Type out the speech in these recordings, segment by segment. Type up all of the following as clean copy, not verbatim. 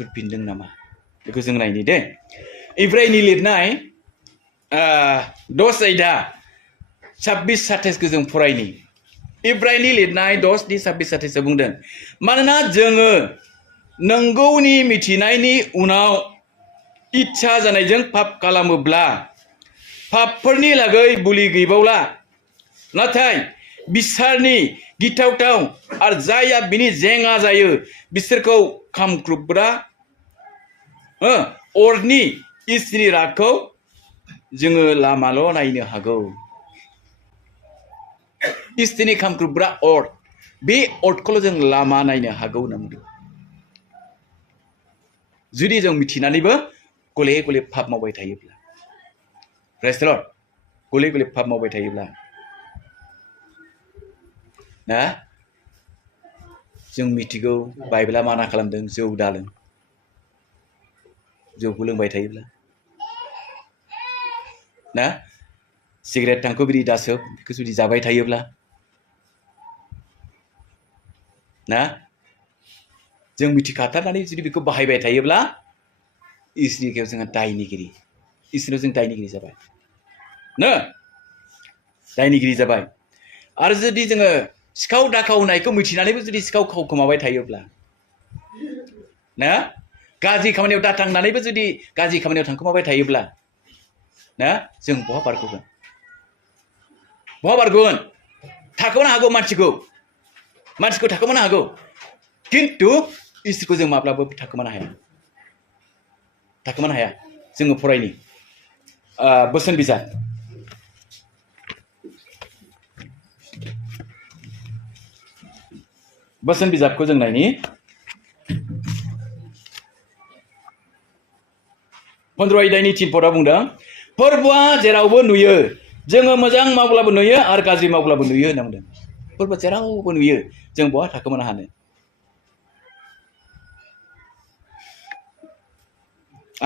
सुरफिनदों नामा बेखौ जों नायनि दे। इब्राहिमनि लिरनाय 10 आयदा 26-27 जों फरायनि। इब्राहिमनि लिरनाय 10:26-27 बुंदों, मानोना जोङो नंगौनि मिथिनायनि उनाव इच्छा जानायजों पाप खालामोब्ला पापफोरनि लागै बुलि गैबावला, नाथाय बिसारनि गिथावथाव आरो जायहा बिनि जेंगा जायो बिसोरखौ खामख्रुबग्रा अरनि इसोरनि रागखौ जोङो लामाल' नायनो हागौ। इसोरनि खामख्रुबग्रा अर, बे अरखौल' जों लामा नायनो हागौ होनना बुंदों। जुदि जों मिथिनानैबो गले गले पाप मावबाय थायोब्ला, प्रेज द लर्ड, गले गले पाप मावबाय थायोब्ला ना, जों मिथिगौ बाइबेला माना खालामदों जौ दालों, जौखौ लोंबाय थायोब्ला ना, सिगारेट थांखु बिरि दासोब बेखौ जुदि जाबाय थायोब्ला ना, जों मिथिखाथारनानै जुदि बेखौ बाहायबाय थायोब्ला इसोरनि गेजेराव जोंहा दायनिगिरि, इसोरनाव जों दायनिगिरि जाबाय ना, दायनिगिरि जाबाय। आरो जुदि जोङो सिखाव दाखाव होननायखौ मिथिनानैबो जुदि सिखाव खावखोमाबाय थायोब्ला ना, गाज्रि खामानियाव दाथांनानैबो जुदि गाज्रि खामानियाव थांखोमाबाय थायोब्ला ना, जों बहा बारग'गोन? बहा बारग'गोन? थाखोमानो हागौ मानसिखौ थाखोमानो हागौ, खिन्थु इसोरखौ जों माब्लाबो थाखोमानो हाया, थाखोमानो हाया। जोङो फरायनि बोसोन बिजाब, बोसोन बिजाबखौ जों नायनि 15 आयदानि 3 पदआ बुंदों, फोरबोआ जेरावबो नुयो, जोङो मोजां मावब्लाबो नुयो आरो गाज्रि मावब्लाबो नुयो होनना बुंदों। फोरबोआ जेरावबो नुयो, जों बहा थाखोमानो हानो?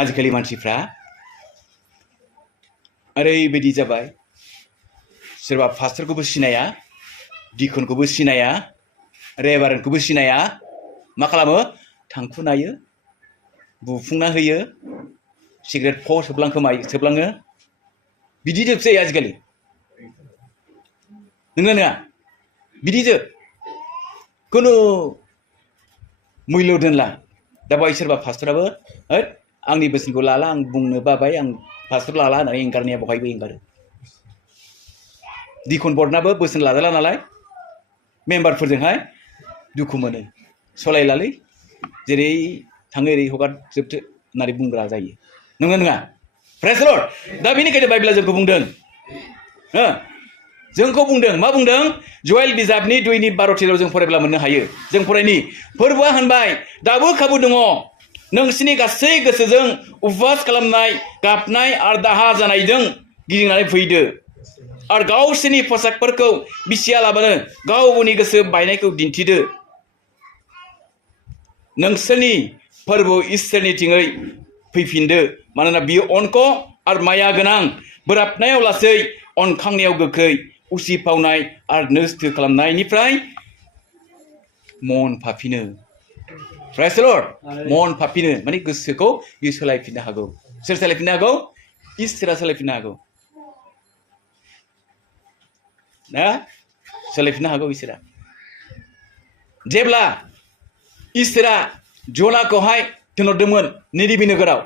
आजिखालि मानसिफ्रा ओरैबायदि जाबाय, सोरबा पास्टरखौबो सिनाया, दिखुनखौबो सिनाया, रेभारेन्डखौबो सिनाया, मा खालामो? थांखुनायो, बुफुंना होयो, सिगारेट सोबलाङो, बिदि जोबसै आजिखालि, नंगौ नङा? बिदि जोब, खुनु मुल्य दोनला। दा बावै सोरबा पास्टराबो आंनि बोसोनखौ लाला, आं बुंनो बाबाय, आं पास्टर लाला होननानै एंगारनाया बहायबो एंगारो। दिखुन बर्डनाबो बोसोन लाजाला नालाय मेम्बारफोरजोंहाय दुखु मोनो, सलायलालै, जेरै थाङो ओरै हगारजोबथो होननानै बुंग्रा जायो, नंगौ नङा? प्रेज द लर्ड। दा बेनिखायनो बाइबेला जोंखौ बुंदों, मा बुंदों? जयेल बिजाबनि 2:12 जों फरायब्ला मोननो हायो। जों फरायनि, फोरबोआ होनबाय, दाबो खाबु दङ, नोंसिनि गासै गोसोजों उपबास खालामनाय, गाबनाय आरो दाहा जानायजों गिदिंनानै फैदो आरो गावसोरनि पसाकफोरखौ बिसियालाबानो गावनि गोसो बायनायखौ दिन्थिदो। नोंसोरनि फोरबो इसोरनिथिङै फैफिनदो, मानोना बियो अनख' आरो माया गोनां, बोराबनायाव लासै, अनखांनायाव गोख्रै, उसिफावनाय आरो नोस्थो खालामनायनिफ्राय मन फाफिनो। प्रेज द लर्ड। मन फाफिनो माने गोसोखौ बियो सोलायफिननो हागौ। सोर सोलायफिननो हागौ? इसोरा सोलायफिननो हागौ ना, सोलायफिननो हागौ इसोरा। जेब्ला इसोरा जनाखौहाय थिनहरदोंमोन निनिबे नोगोराव,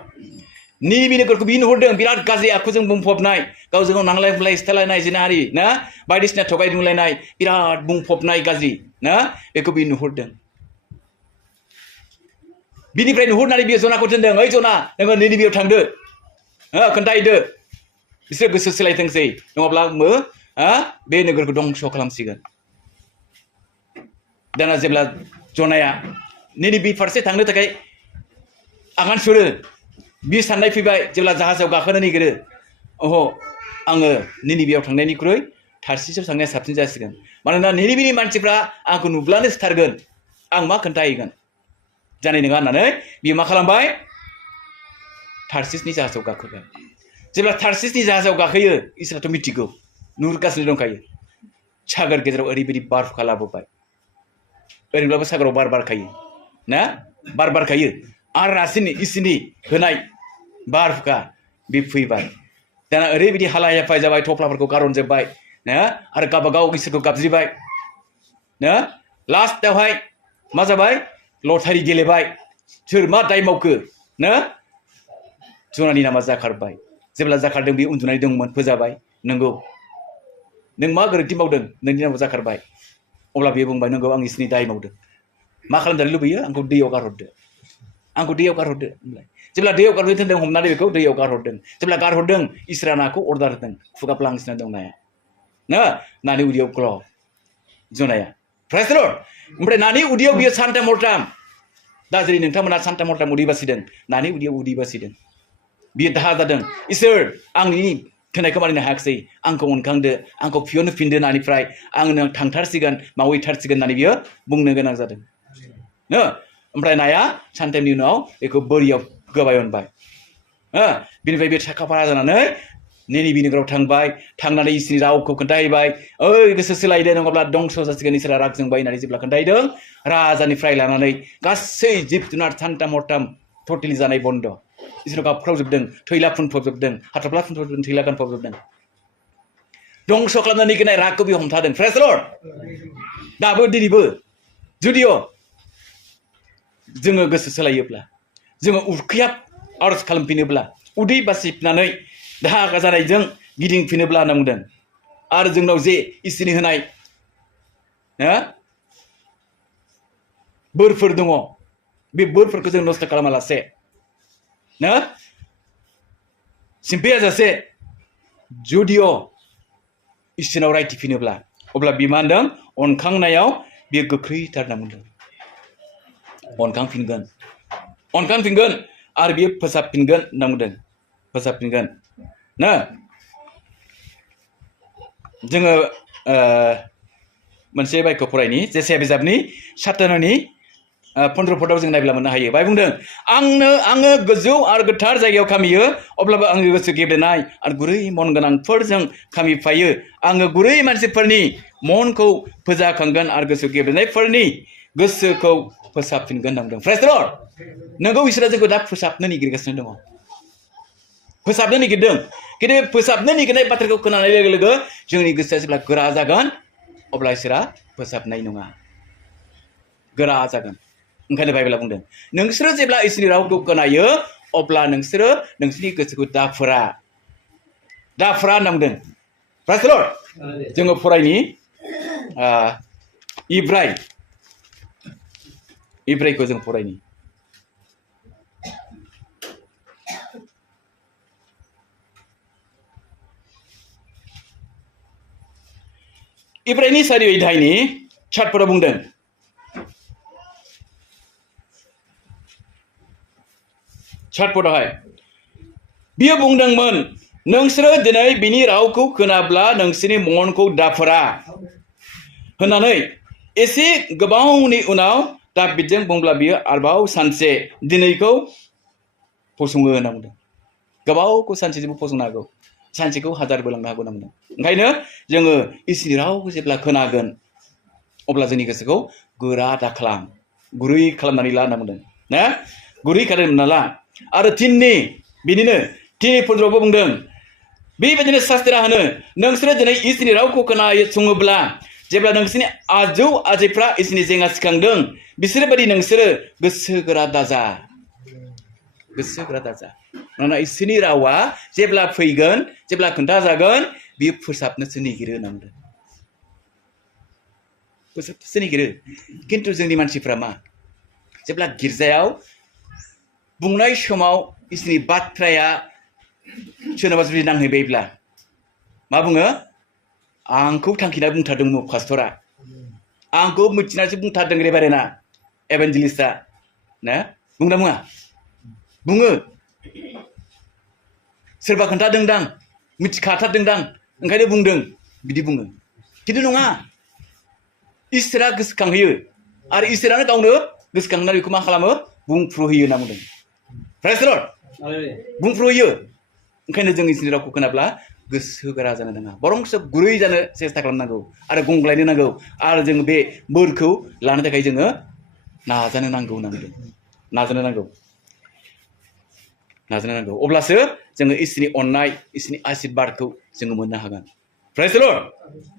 निनिबे नोगोरखौ बियो नुहुरदों, बिराद गाज्रि आखुजों बुंफबनाय, गावजों गाव नांलाय खमलाय सिथारलायनाय, जिनाहारि ना, बायदिसिना थगायदुंलायनाय, बिराद बुंफबनाय गाज्रि ना, बेखौ बियो नुहुरदों। बिनिफ्राय नुहुरनानै बियो जनाखौ थिनदों, ओइ जना, नोङो निनिबेयाव थांदो, खोन्थाहैदो, बिसोर गोसो सोलायथोंसै, नङाब्ला बे नोगोरखौ दंस' खालामसिगोन। दाना जेब्ला जनाया निनिबे फारसे थांनो थाखाय आगान सुरो, बि साननाय फैबाय, जेब्ला जाहाजाव गाखोनो नागिरो, आङो निनिबेयाव थांनायनिख्रुइ थार्सिसआव थांनाया साबसिन जासिगोन, मानोना निनिबेनि मानसिफ्रा आंखौ नुब्लानो सिथारगोन, आं मा खोन्थाहैगोन, जानाय नङा होननानै बियो मा खालामबाय? थार्सिसनि जाहाजाव गाखोबाय। जेब्ला थार्सिसनि जाहाजाव गाखोयो, इसोराथ' मिथिगौ, नुहुरगासिनो दंखायो, सागोर गेजेराव ओरैबायदि बारहुंखा लाबोबाय, ओरैब्लाबो सागराव बार बारखायो ना, बार बारखायो, आरो रासिन इसोरनि होनाय बारहुंखा बे फैबाय दाना ओरैबायदि हालाय हाफाय जाबाय थफ्लाफोरखौ गारहरजोब्बाय ना आरो गावबागाव इसोरखौ गाबज्रिबाय ना लास्टआवहाय मा जाबाय लटारि गेलेबाय सोर मा दाय मावखो ना जनानि नामा जाखारबाय जेब्ला जाखारदों बे उन्दुनानै दंमोन फोजाबाय नंगौ नों मा गोरोन्थि मावदों नोंनि नामाव जाखारबाय अब्ला बेयो बुंबाय नंगौ आं इसोरनि दाय मावदों मा खालामजानो लुबैयो आंखौ दैयाव गारहरदो जेब्ला दैयाव गारहरनो थिनदों हमनानै बेखौ दैयाव गारहरदों जेब्ला गारहरदों इसोरा नाखौ अर्डार होदों खुगाफ्लांसिना दं नाया ना नानि उदैयाव ग्ल' जनाया प्रेज द लर्ड ओमफ्राय नानि उदैयाव बियो सान्ता मर्टाम दा जेरै नोंथांमोना सान्ता मर्टाम उदै बासिदों नानि उदैयाव उदै बासिदों बियो दाहा जादों इसोर आंनि थैनायखौ मानिनो हायाखिसै आंखौ अनखांदो आंखौ फिनदो नानिफ्राय आंनो थांथारसिगोन मावहैथारसिगोन होननानै बियो बुंनो गोनां जादों नो ओमफ्राय नाया सानथामनि उनाव बेखौ बोरियाव गोबायनबाय बिनिफ्राय बे साखाफारा जानानै निनिबे नोगोराव थांनानै इसोरनि रावखौ खोन्थाहैबाय ओइ गोसो सोलायदो नङाब्ला दंस' जासिगोन इसोरा राग जोंबाय होननानै जेब्ला खोन्थाहैदों राजानिफ्राय लानानै गासै जिब जुनार सान्ता मर्टाम टटेलि जानाय बन्द इसोर गाबख्रावजोबदों थैला फुनफबजोबदों हाथफ्ला फुनफबजोबदों थैला गानफबजोबदों दंस' खालामनो नागिरनाय रागखौ बियो हमथादों प्रेज द लर्ड दाबो दिनैबो जुदिअ जोङो गोसो सोलायोब्ला जोङो उखैहाब आरज खालामफिनोब्ला उदै बासिफिननानै दाहा जानायजों गिदिंफिनोब्ला होनना बुंदों आरो जोंनाव जे इसोरनि होनाय बोरफोर दङ बे बोरफोरखौ जों नस्थ' खालामालासे ना सिम्फैयाजासे जुदिअ इसोरनाव रायथिफिनोब्ला अब्ला बे मा होनदों अनखांनायाव बेयो गोख्रैथार होनना बुंदों अनखांफिनगोन आरो बियो फोसाबफिनगोन होनना बुंदों फोसाबफिनगोन ना जोङो मोनसे बायख' फरायनि जेसाया बिजाबनि 57 15 पदआव जों नायब्ला मोननो हायो बाय बुंदों आङो गोजौ आरो गोथार जायगायाव खामियो अब्लाबो आंनि गोसो गेब्लेनाय आरो गुरै मन गोनांफोरजों खामिफायो आङो गुरै मानसिफोरनि मनखौ फोजाखांगोन आरो गोसो गेब्लेनायफोरनि गोसोखौ फोसाबफिनगोन होनना बुंदों प्रेज द लर्ड नोंगौ इसोरा जोंखौ दा फोसाबनो नागिरगासिनो दङ फोसाबनो नागिरदों खिन्थु बे फोसाबनो नागिरनाय बाथ्राखौ खोनानाय लोगो लोगो जोंनि गोसोआ जेब्ला गोरा जागोन अब्ला इसोरा फोसाबनाय नङा गोरा जागोन ओंखायनो बाइबेला बुंदों नोंसोरो जेब्ला इसोरनि रावखौ खोनायो अब्ला नोंसोरो नोंसोरनि गोसोखौ दाफोरा होनना बुंदों प्रेज द लर्ड जोङो फरायनि इब्रायखौ जों फरायनि इब्रायनि 4 अध्यायनि 7 पदआव बुंदों बियो बुंदोंमोन नोंसोरो दिनै बिनि रावखौ खोनाब्ला नोंसोरनि मनखौ दाफोरा होननानै एसे गोबावनि उनाव दाबिदजों बुंब्ला बियो आरोबाव सानसे दिनैखौ फसङो होनना बुंदों गोबावखौ सानसेजोंबो फसंनो हागौ सानसेखौ हाजारबो लांनो हागौ होनना बुंदों ओंखायनो जोङो इसोरनि रावखौ जेब्ला खोनागोन अब्ला जोंनि गोसोखौ गोरा दाखालाम गुरै खालामनानै ला होनना बुंदों ना गुरै खालामना ला आरो बिनिनो 3:15 बुंदों बेबायदिनो शास्त्रा होनो नोंसोरो दिनै इसोरनि रावखौ खोनासङोब्ला जेब्ला नोंसोरनि आजौ आजैफ्रा इसोरनि जेंना सिखांदों बिसोर बायदि नोंसोरो गोसो गोरा दाजा मानोना इसोरनि रावा जेब्ला फैगोन जेब्ला खोन्थाजागोन बियो फोसाबनोसो नागिरो होनना बुंदों फोसाबनोसो नागिरो खिन्थु जोंनि मानसिफ्रा मा जेब्ला गिर्जायाव बुंनाय समाव इसोरनि बाथ्राया सोरनाबा जुदि नांहैबायब्ला मा बुङो आंखौ थांखिना बुंथारदों पास्टरा आंखौ मिथिनासो बुंथारदों रेभारेन्डआ एभान्जेलिस्टआ ना बुंना बुङा बुङो सोरबा खोन्थादोंदां मिथिखाथारदोंदां ओंखायनो बुंदों बिदि बुङो खिन्थु नङा इसोरा गोसोखांहोयो आरो इसोरानो गावनो गोसोखांनानै बेखौ मा खालामो बुंफ्रुहोयो होनना बुंदों प्रेज द लर्ड बुंफ्रुहोयो ओंखायनो जों इसोरनि रावखौ खोनाब्ला गोसो गोरा जानो नाङा बरंसो गुरै जानो सेस्था खालामनांगौ आरो गंग्लायनो नांगौ आरो जों बे बोरखौ लानो थाखाय जोङो नाजानो नांगौ होनना बुंदों नाजानो नांगौ नाजानो नांगौ अब्लासो जोङो इसोरनि अननाय इसोरनि आशीर्बादखौ जोङो मोननो हागोन प्रेज द लर्ड